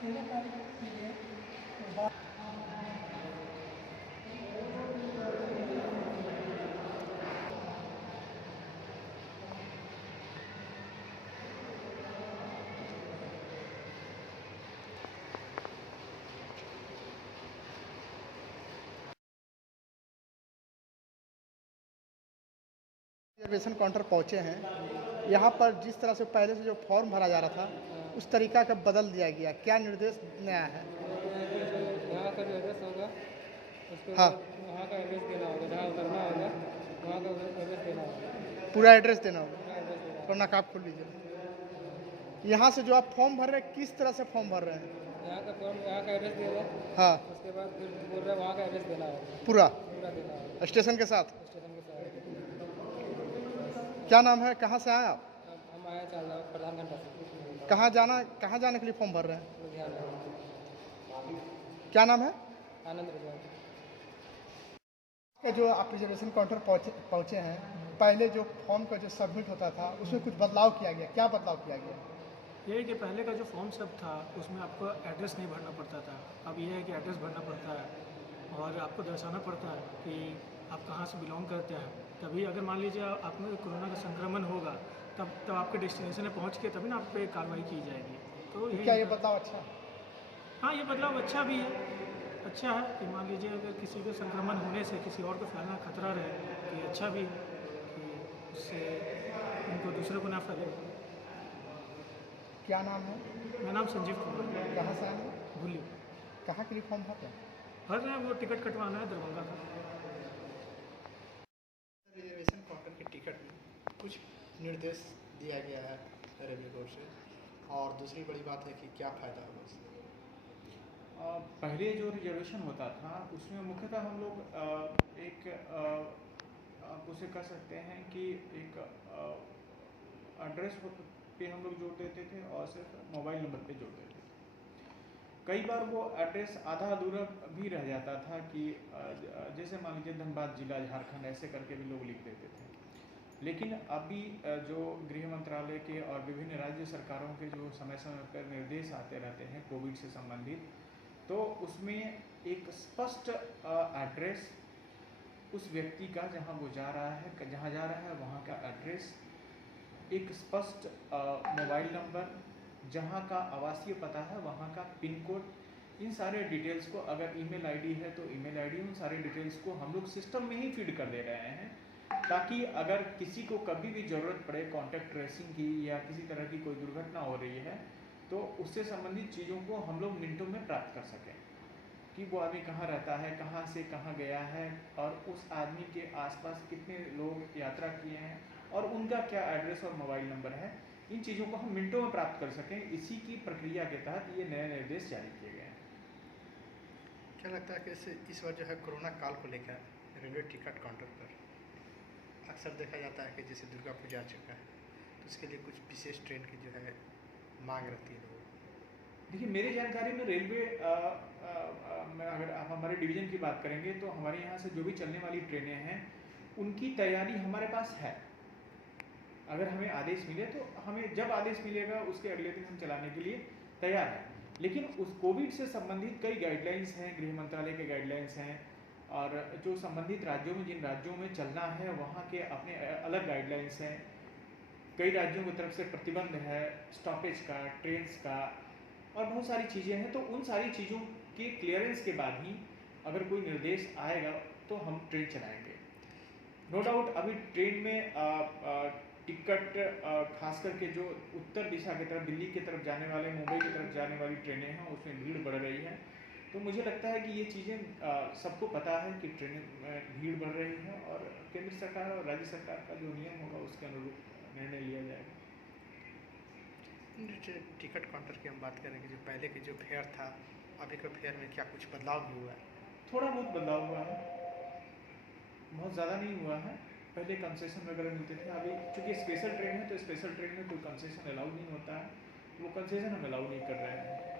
13 तारीख के लिए रिजर्वेशन काउंटर पहुँचे हैं। यहाँ पर जिस तरह से पहले से जो फॉर्म भरा जा रहा था उस तरीका का बदल दिया गया, क्या निर्देश नया है? यहाँ का जो एड्रेस होगा उसके हाँ, वहाँ का एड्रेस देना होगा, जहाँ उतरना होगा वहाँ का एड्रेस देना होगा, पूरा एड्रेस देना होगा। पूरा एड्रेस देना थोड़ा नकाब खोल लीजिए। यहाँ से जो आप फॉर्म भर रहे हैं किस तरह से फॉर्म भर रहे हैं? होगा। यहाँ का फॉर्म यहाँ का एड्रेस दे दें, हाँ, उसके बाद फिर बोल रहे हैं वहाँ का एड्रेस देना होगा, पूरा पूरा देना होगा स्टेशन के साथ। स्टेशन के साथ। क्या नाम है, कहाँ से आए आप? अब हम आए चल रहा प्रधान घंटा से कहाँ जाने के लिए फॉर्म भर रहे हैं? लुधियाना। क्या नाम है? आनंद रिजॉर्ट। का जो आप रिजर्वेशन काउंटर पहुँचे हैं, पहले जो फॉर्म का जो सबमिट होता था उसमें कुछ बदलाव किया गया, क्या बदलाव किया गया? ये है कि पहले का जो फॉर्म सब था उसमें आपको एड्रेस नहीं भरना पड़ता था। अब ये है कि एड्रेस भरना पड़ता है और आपको दर्शाना पड़ता है कि आप कहाँ से बिलोंग करते हैं। तभी अगर मान लीजिए आप में कोरोना का संक्रमण होगा तब आपके डेस्टिनेशन में पहुँच के तभी ना आप पे कार्रवाई की जाएगी। तो क्या ये बदलाव अच्छा है? हाँ, ये बदलाव अच्छा भी है। अच्छा है कि मान लीजिए अगर किसी के संक्रमण होने से किसी और को फैलना खतरा रहे तो ये अच्छा भी है कि उससे उनको दूसरे को ना फैले। क्या नाम है? मेरा नाम संजीव कुमार है। कहाँ से आए हैं? भूली कहाँ के लिए फॉर्म भर रहे हैं? भर रहे हैं, वो टिकट कटवाना है दरभंगा का। रिजर्वेशन काउंटर के टिकट में कुछ निर्देश दिया गया है रेलवे बोर्ड से, और दूसरी बड़ी बात है कि क्या फ़ायदा होगा उससे? पहले जो रिजर्वेशन होता था उसमें मुख्यतः हम लोग एक आप उसे कह सकते हैं कि एक एड्रेस पे हम लोग जोड़ देते थे और सिर्फ मोबाइल नंबर पे जोड़ देते थे। कई बार वो एड्रेस आधा अधूरा भी रह जाता था कि जैसे मान लीजिए धनबाद जिला झारखंड ऐसे करके भी लोग लिख देते थे। लेकिन अभी जो गृह मंत्रालय के और विभिन्न राज्य सरकारों के जो समय समय पर निर्देश आते रहते हैं कोविड से संबंधित, तो उसमें एक स्पष्ट एड्रेस उस व्यक्ति का जहां वो जा रहा है, जहां जा रहा है वहां का एड्रेस, एक स्पष्ट मोबाइल नंबर, जहां का आवासीय पता है वहां का पिन कोड, इन सारे डिटेल्स को, अगर ईमेल आईडी है तो ईमेल आईडी, उन सारे डिटेल्स को हम लोग सिस्टम में ही फीड कर दे रहे हैं, ताकि अगर किसी को कभी भी ज़रूरत पड़े कांटेक्ट ट्रेसिंग की या किसी तरह की कोई दुर्घटना हो रही है तो उससे संबंधित चीज़ों को हम लोग मिनटों में प्राप्त कर सकें कि वो आदमी कहाँ रहता है, कहाँ से कहाँ गया है, और उस आदमी के आसपास कितने लोग यात्रा किए हैं और उनका क्या एड्रेस और मोबाइल नंबर है। इन चीज़ों को हम मिनटों में प्राप्त कर सकें, इसी की प्रक्रिया के तहत ये नए निर्देश जारी किए गए हैं। क्या लगता है कि इस बार जो है कोरोना काल को लेकर रेलवे टिकट काउंटर पर अक्सर देखा जाता है कि जैसे दुर्गा पूजा आ चुका है तो उसके लिए कुछ विशेष ट्रेन की जो है मांग रहती है? देखिए, मेरी जानकारी में रेलवे में अगर आप हमारे डिवीज़न की बात करेंगे तो हमारे यहाँ से जो भी चलने वाली ट्रेनें हैं उनकी तैयारी हमारे पास है। अगर हमें आदेश मिले तो हमें जब आदेश मिलेगा उसके अगले दिन हम चलाने के लिए तैयार हैं। लेकिन उस कोविड से संबंधित कई गाइडलाइंस हैं, गृह मंत्रालय के गाइडलाइंस हैं, और जो संबंधित राज्यों में, जिन राज्यों में चलना है वहाँ के अपने अलग गाइडलाइंस हैं। कई राज्यों की तरफ से प्रतिबंध है स्टॉपेज का, ट्रेन्स का, और बहुत सारी चीज़ें हैं। तो उन सारी चीज़ों के क्लियरेंस के बाद ही अगर कोई निर्देश आएगा तो हम ट्रेन चलाएंगे। नो डाउट अभी ट्रेन में टिकट खास करके जो उत्तर दिशा की तरफ, दिल्ली की तरफ जाने वाले, मुंबई की तरफ जाने वाली ट्रेनें हैं उसमें भीड़ बढ़ रही है। तो मुझे लगता है कि ये चीज़ें सबको पता है कि ट्रेन में भीड़ बढ़ रही है और केंद्र सरकार और राज्य सरकार का जो नियम होगा उसके अनुरूप निर्णय लिया जाएगा। टिकट काउंटर की हम बात करेंगे, जो पहले के जो फेयर था अभी के फेयर में क्या कुछ बदलाव भी हुआ है? थोड़ा बहुत बदलाव हुआ है, बहुत ज़्यादा नहीं हुआ है। पहले कंसेशन वगैरह मिलते थे, अभी चूँकि स्पेशल ट्रेन है तो स्पेशल ट्रेन में कोई कंसेशन अलाउ नहीं होता है, वो कंसेशन हम अलाउ नहीं कर रहे हैं।